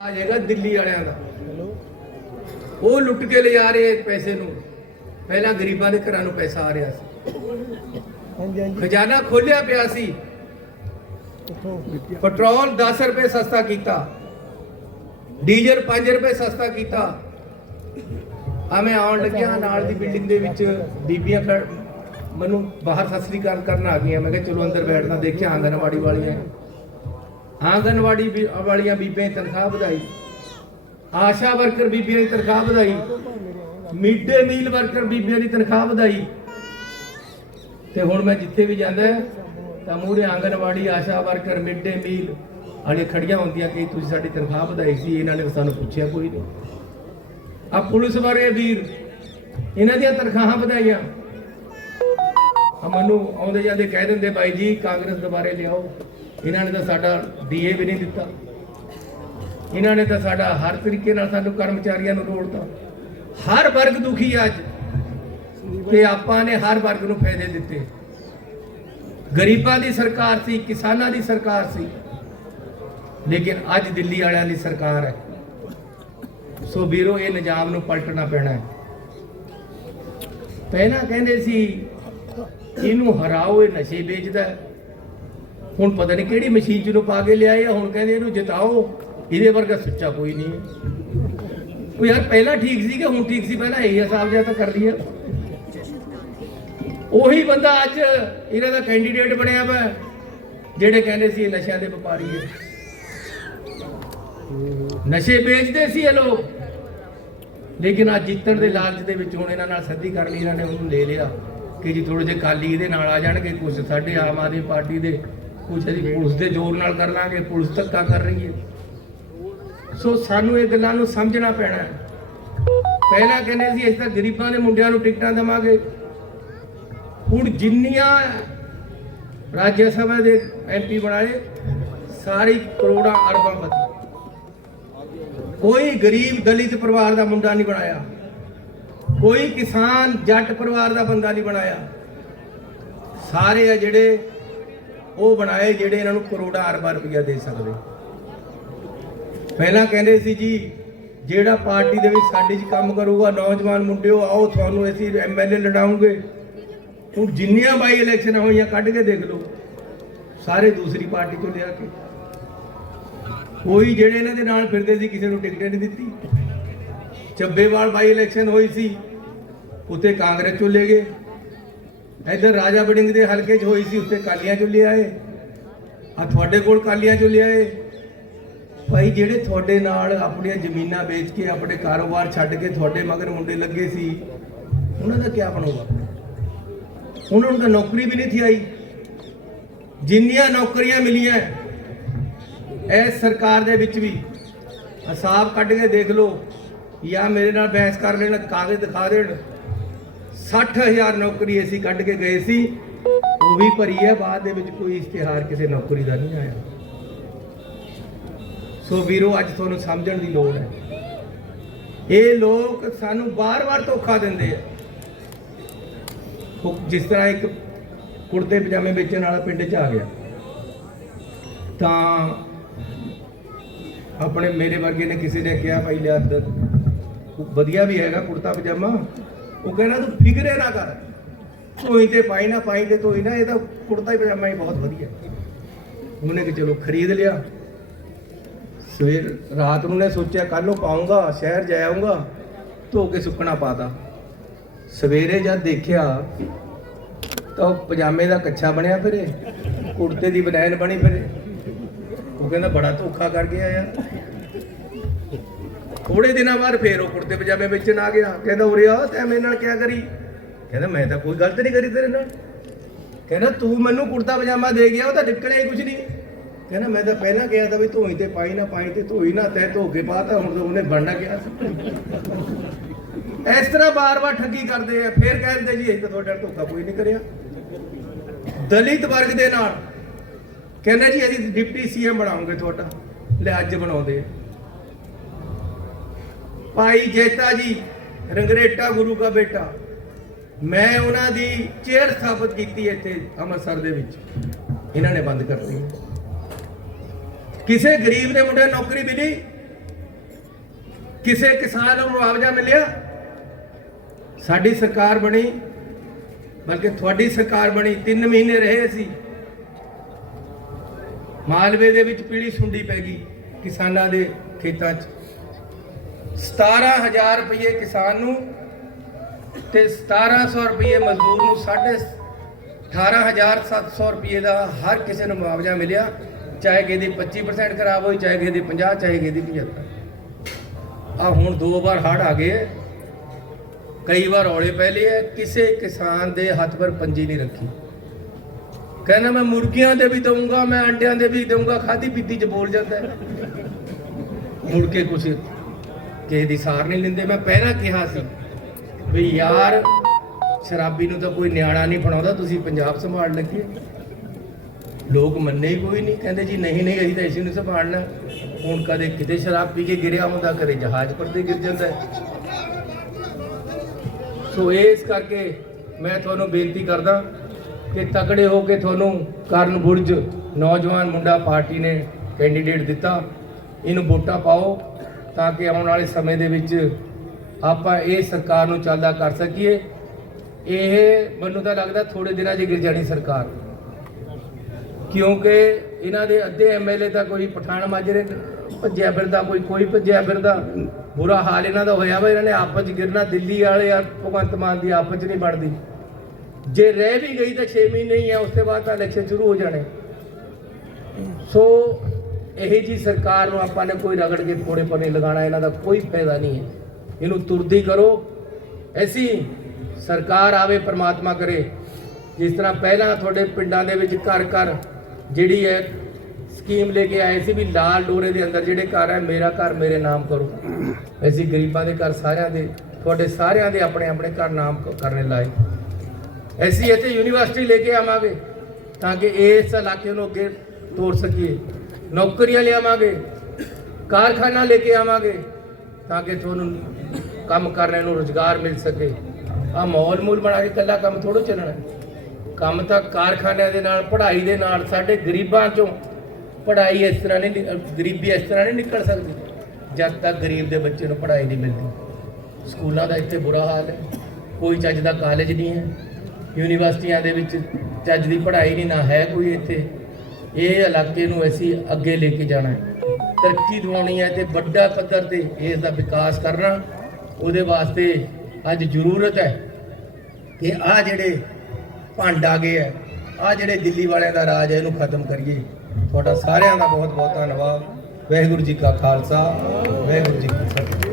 ਆ ਜਾਏਗਾ ਦਿੱਲੀ ਵਾਲਿਆਂ ਦਾ। ਉਹ ਲੁੱਟ ਕੇ ਲਿਜਾ ਰਹੇ ਪੈਸੇ ਨੂੰ। ਪਹਿਲਾਂ ਗਰੀਬਾਂ ਦੇ ਘਰਾਂ ਨੂੰ ਪੈਸਾ ਆ ਰਿਹਾ ਸੀ। ਖਜ਼ਾਨਾ ਖੋਲਿਆ ਪਿਆ ਸੀ। ਪੈਟਰੋਲ 10 ਰੁਪਏ ਸਸਤਾ ਕੀਤਾ। ਡੀਜ਼ਲ 5 ਰੁਪਏ ਸਸਤਾ ਕੀਤਾ। ਆ ਮੈਂ ਆਉਣ ਲੱਗਿਆ ਨਾਲ ਦੀ ਬਿਲਡਿੰਗ ਦੇ ਵਿੱਚ। ਬੀਬੀਆਂ ਖੜ ਮੈਨੂੰ ਬਾਹਰ ਸਤਿ ਸ੍ਰੀ ਅਕਾਲ ਕਰਨ ਆ ਗਈਆਂ। ਮੈਂ ਕਿਹਾ ਚਲੋ ਅੰਦਰ ਬੈਠਦਾ ਦੇਖਿਆ ਆਂਗਨਵਾੜੀ ਵਾਲੀਆਂ। ਆਂਗਨਵਾੜੀ ਵਾਲੀਆਂ ਬੀਬੀਆਂ ਦੀ ਤਨਖਾਹ ਵਧਾਈ। ਆਸ਼ਾ ਵਰਕਰ ਬੀਬੀਆਂ ਦੀ ਤਨਖਾਹ ਵਧਾਈ। ਮਿਡ ਡੇ ਮੀਲ ਵਰਕਰ ਬੀਬੀਆਂ ਦੀ ਤਨਖਾਹ ਵਧਾਈ। ਤੇ ਹੁਣ ਮੈਂ ਜਿੱਥੇ ਵੀ ਜਾਂਦਾ, ਤਾਂ ਮੂਹਰੇ anganwadi ASHA worker mid day meal ਵਾਲੇ ਖੜੀਆਂ ਹੁੰਦੀਆਂ ਕਿ ਤੁਸੀਂ ਸਾਡੀ ਤਨਖਾਹ ਵਧਾਈ ਸੀ, ਇਹਨਾਂ ਨੇ ਸਾਨੂੰ ਪੁੱਛਿਆ ਕੋਈ ਨਹੀਂ। ਆ ਪੁਲਿਸ ਵਾਲੇ ਵੀਰ ਇਹਨਾਂ ਦੀਆਂ ਤਨਖਾਹਾਂ ਵਧਾਈਆਂ। ਆ ਮੈਨੂੰ ਆਉਂਦੇ ਜਾਂਦੇ ਕਹਿ ਦਿੰਦੇ, ਬਾਈ ਜੀ, ਕਾਂਗਰਸ ਦੁਬਾਰੇ ਲਿਆਓ। ਇਹਨਾਂ ਨੇ ਤਾਂ ਸਾਡਾ ਡੀਏ ਵੀ ਨਹੀਂ ਦਿੱਤਾ। ਇਹਨਾਂ ਨੇ ਤਾਂ ਸਾਡਾ ਹਰ ਤਰੀਕੇ ਨਾਲ ਸਾਨੂੰ ਕਰਮਚਾਰੀਆਂ ਨੂੰ ਰੋੜਤਾ। ਹਰ ਵਰਗ ਦੁਖੀ ਆ ਅੱਜ ਕਿ ਆਪਾਂ ਨੇ ਹਰ ਵਰਗ ਨੂੰ ਫਾਇਦੇ ਦਿੱਤੇ। ਗਰੀਬਾਂ ਦੀ ਸਰਕਾਰ ਸੀ, ਕਿਸਾਨਾਂ ਦੀ ਸਰਕਾਰ ਸੀ, ਲੇਕਿਨ ਅੱਜ ਦਿੱਲੀ ਵਾਲਿਆਂ ਦੀ ਸਰਕਾਰ ਹੈ। ਸੋ ਵੀਰੋ, ਇਹ ਨਿਜ਼ਾਮ ਨੂੰ ਪਲਟਣਾ ਪੈਣਾ ਹੈ। ਪਹਿਲਾਂ ਕਹਿੰਦੇ ਸੀ, ਇਹਨੂੰ ਹਰਾਓ, ਇਹ ਨਸ਼ੇ ਵੇਚਦਾ ਹੈ। ਹੁਣ ਪਤਾ ਨਹੀਂ ਕਿਹੜੀ ਮਸ਼ੀਨ ਚ ਨੂੰ ਪਾ ਕੇ ਲਿਆਏ ਆ, ਹੁਣ ਕਹਿੰਦੇ ਇਹਨੂੰ ਜਿਤਾਓ, ਇਹਦੇ ਵਰਗਾ ਸੱਚਾ ਕੋਈ ਨਹੀਂ ਹੈ। ਉਹ ਯਾਰ ਪਹਿਲਾਂ ਠੀਕ ਸੀ ਕਿ ਹੁਣ ਠੀਕ ਸੀ, ਪਹਿਲਾਂ ਇਹੀ ਹਿਸਾਬ ਜਿਹਾ ਤਾਂ ਕਰ ਲਿਆ ਉਹੀ ਬੰਦਾ ਅੱਜ ਇਹਨਾਂ ਦਾ ਕੈਂਡੀਡੇਟ ਬਣਿਆ ਵਾ, ਜਿਹੜੇ ਕਹਿੰਦੇ ਸੀ ਨਸ਼ਿਆਂ ਦੇ ਵਪਾਰੀ ਹੈ ਨਸ਼ੇ ਵੇਚਦੇ ਸੀ ਇਹ ਲੋਕ, ਲੇਕਿਨ ਅੱਜ ਜਿੱਤਣ ਦੇ ਲਾਲਚ ਦੇ ਵਿੱਚ ਹੁਣ ਇਹਨਾਂ ਨਾਲ ਸੱਧੀ ਕਰ ਲਈ, ਇਹਨਾਂ ਨੇ ਉਹਨੂੰ ਲੈ ਲਿਆ ਕਿ ਜੀ ਥੋੜੇ ਜਿਹੇ ਕਾਲੀ ਇਹਦੇ ਨਾਲ ਆ ਜਾਣਗੇ ਕੁਝ ਸਾਡੇ ਆਮ ਆਦਮੀ ਪਾਰਟੀ ਦੇ ਕੁਝ ਅਸੀਂ ਪੁਲਿਸ ਦੇ ਜ਼ੋਰ ਨਾਲ ਕਰ ਲਾਂਗੇ, ਪੁਲਿਸ ਧੱਕਾ ਕਰ ਰਹੀ ਹੈ। ਸੋ ਸਾਨੂੰ ਇਹ ਗੱਲਾਂ ਨੂੰ ਸਮਝਣਾ ਪੈਣਾ ਹੈ। ਪਹਿਲਾਂ ਕਹਿੰਦੇ ਸੀ, ਅਸੀਂ ਤਾਂ ਗਰੀਬਾਂ ਦੇ ਮੁੰਡਿਆਂ ਨੂੰ ਟਿਕਟਾਂ ਦੇਵਾਂਗੇ। ਹੁਣ ਜਿੰਨੀਆਂ ਰਾਜ ਸਭਾ ਦੇ ਐਮਪੀ ਬਣਾਏ, ਸਾਰੀ ਕਰੋੜਾਂ ਅਰਬਾਂ ਪਤੀ। ਕੋਈ ਗਰੀਬ ਦਲਿਤ ਪਰਿਵਾਰ ਦਾ ਮੁੰਡਾ ਨਹੀਂ ਬਣਾਇਆ। ਕੋਈ ਕਿਸਾਨ ਜੱਟ ਪਰਿਵਾਰ ਦਾ ਬੰਦਾ ਨਹੀਂ ਬਣਾਇਆ। ਸਾਰੇ ਆ ਜਿਹੜੇ ਉਹ ਬਣਾਏ ਜਿਹੜੇ ਇਹਨਾਂ ਨੂੰ ਕਰੋੜਾਂ ਅਰਬਾਂ ਰੁਪਈਆ ਦੇ ਸਕਦੇ। ਪਹਿਲਾਂ ਕਹਿੰਦੇ ਸੀ ਜੀ, ਜਿਹੜਾ ਪਾਰਟੀ ਦੇ ਵਿੱਚ ਸਾਡੇ 'ਚ ਕੰਮ ਕਰੂਗਾ, ਨੌਜਵਾਨ ਮੁੰਡਿਓ ਆਓ, ਤੁਹਾਨੂੰ ਅਸੀਂ ਐਮਐਲਏ ਲੜਾਉਂਗੇ। ਹੁਣ ਜਿੰਨੀਆਂ ਬਾਈ ਇਲੈਕਸ਼ਨ ਹੋਈਆਂ, ਕੱਢ ਕੇ ਦੇਖ ਲਓ। ਸਾਰੇ ਦੂਸਰੀ ਪਾਰਟੀ ਤੋਂ ਲਿਆ ਕੇ। ਕੋਈ ਜਿਹੜੇ ਇਹਨਾਂ ਦੇ ਨਾਲ ਫਿਰਦੇ ਸੀ, ਕਿਸੇ ਨੂੰ ਟਿਕਟ ਨਹੀਂ ਦਿੱਤੀ। ਚੱਬੇਵਾਲ ਬਾਈ ਇਲੈਕਸ਼ਨ ਹੋਈ ਸੀ, ਉੱਥੇ ਕਾਂਗਰਸ ਚੋਂ ਲੈ ਗਏ। ਇੱਧਰ ਰਾਜਾ ਬੜਿੰਗ ਦੇ ਹਲਕੇ 'ਚ ਹੋਈ ਸੀ, ਉੱਥੇ ਕਾਲੀਆਂ ਚੋਂ ਲੈ ਆਏ। ਆ ਤੁਹਾਡੇ ਕੋਲ ਕਾਲੀਆਂ ਚੋਂ ਲੈ ਆਏ। ਭਾਈ, ਜਿਹੜੇ ਤੁਹਾਡੇ ਨਾਲ ਆਪਣੀਆਂ ਜ਼ਮੀਨਾਂ ਵੇਚ ਕੇ ਆਪਣੇ ਕਾਰੋਬਾਰ ਛੱਡ ਕੇ ਤੁਹਾਡੇ ਮਗਰ ਮੁੰਡੇ ਲੱਗੇ ਸੀ, ਉਹਨਾਂ ਦਾ ਕੀ ਬਣੂਗਾ? ਉਹਨਾਂ ਨੂੰ ਤਾਂ ਨੌਕਰੀ ਵੀ ਨਹੀਂ ਥੀ ਆਈ। ਜਿੰਨੀਆਂ ਨੌਕਰੀਆਂ ਮਿਲੀਆਂ, ਇਸ ਸਰਕਾਰ ਦੇ ਵਿੱਚ ਵੀ, ਹਿਸਾਬ ਕੱਢ ਕੇ ਦੇਖ ਲਓ, ਜਾਂ ਮੇਰੇ ਨਾਲ ਬਹਿਸ ਕਰ ਲੈਣ, ਕਾਗਜ਼ ਦਿਖਾ ਦੇਣ। 60000 ਨੌਕਰੀ ਅਸੀਂ ਕੱਢ ਕੇ ਗਏ ਸੀ। ਉਹ ਵੀ ਭਰੀ ਹੈ ਬਾਅਦ ਦੇ ਵਿੱਚ ਕੋਈ ਇਸ਼ਤਿਹਾਰ ਕਿਸੇ ਨੌਕਰੀ ਦਾ ਨਹੀਂ ਆਇਆ। ਸੋ ਵੀਰੋ, ਅੱਜ ਤੁਹਾਨੂੰ ਸਮਝਣ ਦੀ ਲੋੜ ਹੈ। ਇਹ ਲੋਕ ਸਾਨੂੰ ਬਾਰ-ਬਾਰ ਧੋਖਾ ਦਿੰਦੇ ਆ। ਜਿਸ ਤਰ੍ਹਾਂ ਇੱਕ ਕੁੜਤੇ ਪਜਾਮੇ ਵੇਚਣ ਵਾਲਾ ਪਿੰਡ 'ਚ ਆ ਗਿਆ। ਤਾਂ ਆਪਣੇ ਮੇਰੇ ਵਰਗੇ ਨੇ ਕਿਸੇ ਨੇ ਕਿਹਾ, ਭਾਈ, ਲਿਆ ਵਧੀਆ ਵੀ ਹੈਗਾ ਕੁੜਤਾ ਪਜਾਮਾ ਉਹ ਕਹਿੰਦਾ ਤੂੰ ਫਿਕਰੇ ਨਾ ਕਰ। ਧੋਈ ਤੇ ਪਾਈ ਨਾ, ਪਾਈ ਤੇ ਧੋਈ ਨਾ ਇਹਦਾ ਕੁੜਤਾ ਹੀ ਪਜਾਮਾ ਹੀ ਬਹੁਤ ਵਧੀਆ। ਉਹਨੇ ਕਿ ਚਲੋ ਖਰੀਦ ਲਿਆ। ਸਵੇਰ ਰਾਤ ਨੂੰ ਨੇ ਸੋਚਿਆ ਕੱਲ ਨੂੰ ਪਾਉਂਗਾ ਸ਼ਹਿਰ ਜਾਇਆਉਂਗਾ ਧੋ ਕੇ ਸੁੱਕਣਾ ਪਾਤਾ ਸਵੇਰੇ ਜਦ ਦੇਖਿਆ, ਤਾਂ ਉਹ ਪਜਾਮੇ ਦਾ ਕੱਛਾ ਬਣਿਆ ਫਿਰੇ, ਕੁੜਤੇ ਦੀ ਬਨੈਨ ਬਣੀ ਫਿਰੇ। ਉਹ ਕਹਿੰਦਾ, ਬੜਾ ਧੋਖਾ ਕਰ ਗਿਆ ਯਾਰ ਥੋੜੇ ਦਿਨਾਂ ਬਾਅਦ ਫੇਰ ਉਹ ਕੁੜਤੇ ਪਜਾਮੇ ਵੇਚਣ ਆ ਗਿਆ। ਕਹਿੰਦਾ, ਉਰੇ ਆ, ਤੈਂ ਮੇਰੇ ਨਾਲ ਕਿਆ ਕਰੀ? ਕਹਿੰਦਾ, ਮੈਂ ਤਾਂ ਕੋਈ ਗਲਤ ਨਹੀਂ ਕਰੀ ਤੇਰੇ ਨਾਲ। ਕਹਿੰਦਾ, ਤੂੰ ਮੈਨੂੰ ਕੁੜਤਾ ਪਜਾਮਾ ਦੇ ਗਿਆ, ਉਹ ਤਾਂ ਨਿਕਲਿਆ ਹੀ ਕੁਝ ਨਹੀਂ। ਕਹਿੰਦਾ, ਮੈਂ ਤਾਂ ਪਹਿਲਾਂ ਕਿਹਾ ਤਾਂ ਵੀ ਧੋਈ ਤੇ ਪਾਈ ਨਾ, ਪਾਈ ਤੇ ਧੋਈ ਨਾ, ਤੈ ਧੋ ਕੇ ਪਾਤਾ, ਹੁਣ ਤਾਂ ਉਹਨੇ ਬਣਨਾ ਕਿਹਾ ਇਸ ਤਰ੍ਹਾਂ ਬਾਰ-ਬਾਰ ਠੱਗੀ ਕਰਦੇ ਆ। ਫਿਰ ਕਹਿ ਦਿੰਦੇ, ਜੀ, ਅਸੀਂ ਤਾਂ ਤੁਹਾਡੇ ਨਾਲ ਧੋਖਾ ਕੋਈ ਨਹੀਂ ਕਰਿਆ। ਦਲਿਤ ਵਰਗ ਦੇ ਨਾਲ ਕਹਿੰਦੇ, ਜੀ, ਅਸੀਂ ਡਿਪਟੀ ਸੀਐਮ ਬਣਾਉਂਗੇ ਤੁਹਾਡਾ। ਲੈ, ਅੱਜ ਬਣਾਉਂਦੇ ਆ। ਭਾਈ ਜੇਤਾ ਜੀ, ਰੰਗਰੇਟਾ ਗੁਰੂ ਦਾ ਬੇਟਾ। ਮੈਂ ਉਹਨਾਂ ਦੀ ਚੇਅਰ ਸਥਾਪਿਤ ਕੀਤੀ ਇੱਥੇ ਅੰਮ੍ਰਿਤਸਰ ਦੇ ਵਿੱਚ। ਇਹਨਾਂ ਨੇ ਬੰਦ ਕਰਤੀ ਕਿਸੇ ਗਰੀਬ ਦੇ ਮੁੰਡੇ ਨੌਕਰੀ ਮਿਲੀ? ਕਿਸੇ ਕਿਸਾਨ ਨੂੰ ਮੁਆਵਜ਼ਾ ਮਿਲਿਆ? ਸਾਡੀ ਸਰਕਾਰ ਬਣੀ, ਬਲਕਿ ਤੁਹਾਡੀ ਸਰਕਾਰ ਬਣੀ 3 ਮਹੀਨੇ ਰਹੇ ਸੀ ਮਾਲਵੇ ਦੇ ਵਿੱਚ ਪੀਲੀ ਸੁੰਡੀ ਪੈ ਗਈ ਕਿਸਾਨਾਂ ਦੇ ਖੇਤਾਂ 'ਚ। 17000 ਰੁਪਏ ਕਿਸਾਨ ਨੂੰ ਤੇ 1700 ਰੁਪਏ ਮਜ਼ਦੂਰ ਨੂੰ ਸਾਢੇ 18700 ਰੁਪਏ ਦਾ ਹਰ ਕਿਸੇ ਨੂੰ ਮੁਆਵਜ਼ਾ ਮਿਲਿਆ ਚਾਹੇ ਕਿਸੇ ਦੀ 25% ਖਰਾਬ ਹੋਈ ਚਾਹੇ ਕਿਸੇ ਦੀ 50 ਚਾਹੇ ਕਿਸੇ ਦੀ 75 ਆ ਹੁਣ ਦੋ ਵਾਰ ਹੜ ਆ ਗਏ ਕਈ ਵਾਰ ਔਲੇ ਪੈ ਹੈ, ਕਿਸੇ ਕਿਸਾਨ ਦੇ ਹੱਥ ਪਰ ਪੰਜੀ ਨਹੀਂ ਰੱਖੀ। ਕਹਿੰਦਾ ਮੈਂ ਮੁਰਗੀਆਂ ਦੇ ਵੀ ਦਊਂਗਾ ਮੈਂ ਅੰਡਿਆਂ ਦੇ ਵੀ ਦਊਂਗਾ ਖਾਦੀ ਪੀਤੀ ਚ ਬੋਲ ਜਾਂਦਾ ਹੈ। ਮੁੜ ਕੇ ਕੁਛ ਕਿਸੇ ਦੀ ਸਾਰ ਨਹੀਂ ਲੈਂਦੇ। ਮੈਂ ਪਹਿਲਾਂ ਕਿਹਾ ਸੀ ਵੀ ਯਾਰ, ਸ਼ਰਾਬੀ ਨੂੰ ਤਾਂ ਕੋਈ ਨਿਆਣਾ ਨਹੀਂ ਬਣਾਉਂਦਾ ਤੁਸੀਂ ਪੰਜਾਬ ਸੰਭਾਲ ਲੱਗੇ। ਲੋਕ ਮੰਨੇ ਹੀ ਕੋਈ ਨਹੀਂ, ਕਹਿੰਦੇ ਜੀ ਨਹੀਂ ਨਹੀਂ, ਅਸੀਂ ਤਾਂ ਇਸੇ ਨੂੰ ਸੰਭਾਲਣਾ। ਹੁਣ ਕਦੇ ਕਿਤੇ ਸ਼ਰਾਬ ਪੀ ਕੇ ਗਿਰਿਆ ਹੁੰਦਾ, ਕਦੇ ਜਹਾਜ਼ ਪਰ ਤੇ ਗਿਰ ਜਾਂਦਾ। ਸੋ ਇਸ ਕਰਕੇ ਮੈਂ ਤੁਹਾਨੂੰ ਬੇਨਤੀ ਕਰਦਾ ਕਿ ਤਕੜੇ ਹੋ ਕੇ ਤੁਹਾਨੂੰ ਕਰਨ ਬੁਰਜ ਨੌਜਵਾਨ ਮੁੰਡਾ ਪਾਰਟੀ ਨੇ ਕੈਂਡੀਡੇਟ ਦਿੱਤਾ। ਇਹਨੂੰ ਵੋਟਾਂ ਪਾਓ। ਤਾਂ ਕਿ ਆਉਣ ਵਾਲੇ ਸਮੇਂ ਦੇ ਵਿੱਚ ਆਪਾਂ ਇਹ ਸਰਕਾਰ ਨੂੰ ਚੱਲਦਾ ਕਰ ਸਕੀਏ। ਇਹ ਮੈਨੂੰ ਤਾਂ ਲੱਗਦਾ ਥੋੜੇ ਦਿਨਾਂ 'ਚ ਗਿਰ ਜਾਣੀ ਸਰਕਾਰ। ਕਿਉਂਕਿ ਇਹਨਾਂ ਦੇ ਅੱਧੇ ਐਮਐਲਏ ਤਾਂ ਕੋਈ ਪਠਾਨ ਮਾਜਰੇ ਭੱਜਿਆ ਫਿਰਦਾ, ਕੋਈ ਕੋਈ ਭੱਜਿਆ ਫਿਰਦਾ। ਬੁਰਾ ਹਾਲ ਇਹਨਾਂ ਦਾ ਹੋਇਆ ਵਾ, ਇਹਨਾਂ ਨੇ ਆਪਸ 'ਚ ਗਿਰਨਾ, ਦਿੱਲੀ ਵਾਲੇ ਆ, ਭਗਵੰਤ ਮਾਨ ਦੀ ਆਪਸ 'ਚ ਨਹੀਂ ਬਣਦੀ। ਜੇ ਰਹਿ ਵੀ ਗਈ ਤਾਂ 6 ਮਹੀਨੇ ਹੀ ਆ, ਉਸ ਤੋਂ ਬਾਅਦ ਤਾਂ ਇਲੈਕਸ਼ਨ ਸ਼ੁਰੂ ਹੋ ਜਾਣੇ। ਸੋ ਇਹ ਜੀ ਸਰਕਾਰ ਨੂੰ ਆਪਾਂ ਨੇ ਕੋਈ ਰਗੜ ਕੇ ਥੋੜੇ ਪਨੇ ਲਗਾਉਣਾ, ਇਹਨਾਂ ਦਾ ਕੋਈ ਫਾਇਦਾ ਨਹੀਂ ਹੈ। ਇਹਨੂੰ ਤੁਰਦੀ ਕਰੋ। ਐਸੀ ਸਰਕਾਰ ਆਵੇ, ਪ੍ਰਮਾਤਮਾ ਕਰੇ। ਜਿਸ ਤਰ੍ਹਾਂ ਪਹਿਲਾਂ ਤੁਹਾਡੇ ਪਿੰਡਾਂ ਦੇ ਵਿੱਚ ਘਰ ਘਰ ਜਿਹੜੀ ਹੈ ਸਕੀਮ ਲੈ ਕੇ ਆਏ ਸੀ ਵੀ ਲਾਲ ਡੋਰੇ ਦੇ ਅੰਦਰ ਜਿਹੜੇ ਘਰ ਹੈ, ਮੇਰਾ ਘਰ, ਮੇਰੇ ਨਾਮ ਕਰੋ। ਐਸੀ ਗਰੀਬਾਂ ਦੇ ਘਰ ਸਾਰਿਆਂ ਦੇ, ਤੁਹਾਡੇ ਸਾਰਿਆਂ ਦੇ ਆਪਣੇ ਆਪਣੇ ਘਰ ਨਾਮ ਕ- ਕਰਨੇ ਲਾਏ ਐਸੀ ਇੱਥੇ ਯੂਨੀਵਰਸਿਟੀ ਲੈ ਕੇ ਆਵਾਂਗੇ ਤਾਂ ਕਿ ਇਸ ਇਲਾਕੇ ਨੂੰ ਅੱਗੇ ਤੋਰ ਸਕੀਏ। ਨੌਕਰੀਆਂ ਲਿਆਵਾਂਗੇ ਕਾਰਖਾਨਾ ਲੈ ਕੇ ਆਵਾਂਗੇ, ਤਾਂ ਕਿ ਤੁਹਾਨੂੰ ਕੰਮ ਕਰਨੇ ਨੂੰ ਰੋਜ਼ਗਾਰ ਮਿਲ ਸਕੇ। ਆ ਮਾਹੌਲ ਮੂਲ ਬਣਾ ਕੇ ਕੱਲਾ ਕੰਮ ਥੋੜੋ ਚੱਲਣਾ। ਕੰਮ ਤਾਂ ਕਾਰਖਾਨਿਆਂ ਦੇ ਨਾਲ, ਪੜ੍ਹਾਈ ਦੇ ਨਾਲ, ਸਾਡੇ ਗਰੀਬਾਂ ਚੋਂ ਪੜ੍ਹਾਈ ਇਸ ਤਰ੍ਹਾਂ ਨਹੀਂ ਨਿ- ਗਰੀਬੀ ਇਸ ਤਰ੍ਹਾਂ ਨਹੀਂ ਨਿਕਲ ਸਕਦੀ। ਜਦ ਤੱਕ ਗਰੀਬ ਦੇ ਬੱਚੇ ਨੂੰ ਪੜ੍ਹਾਈ ਨਹੀਂ ਮਿਲਦੀ। ਸਕੂਲਾਂ ਦਾ ਇੱਥੇ ਬੁਰਾ ਹਾਲ ਹੈ। ਕੋਈ ਚੱਜ ਦਾ ਕਾਲਜ ਨਹੀਂ ਹੈ। ਯੂਨੀਵਰਸਿਟੀਆਂ ਦੇ ਵਿੱਚ ਚੱਜ ਦੀ ਪੜ੍ਹਾਈ ਨਹੀਂ, ਨਾ ਹੈ ਕੋਈ ਇੱਥੇ। ਇਹ ਇਲਾਕੇ ਨੂੰ ਅਸੀਂ ਅੱਗੇ ਲੈ ਕੇ ਜਾਣਾ ਹੈ। ਤਰੱਕੀ ਦਿਵਾਉਣੀ ਹੈ ਤੇ ਵੱਡਾ ਪੱਧਰ ਤੇ ਇਸ ਦਾ ਵਿਕਾਸ ਕਰਨਾ, ਉਹਦੇ ਵਾਸਤੇ ਅੱਜ ਜ਼ਰੂਰਤ ਹੈ ਕਿ ਆ ਜਿਹੜੇ ਭੰਡ ਆ ਗਏ ਹੈ, ਆ ਜਿਹੜੇ ਦਿੱਲੀ ਵਾਲਿਆਂ ਦਾ ਰਾਜ ਹੈ, ਇਹਨੂੰ ਖਤਮ ਕਰੀਏ। ਤੁਹਾਡਾ ਸਾਰਿਆਂ ਦਾ ਬਹੁਤ ਬਹੁਤ ਧੰਨਵਾਦ। ਵਾਹਿਗੁਰੂ ਜੀ ਕਾ ਖਾਲਸਾ, ਵਾਹਿਗੁਰੂ ਜੀ ਕੀ ਫਤਿਹ।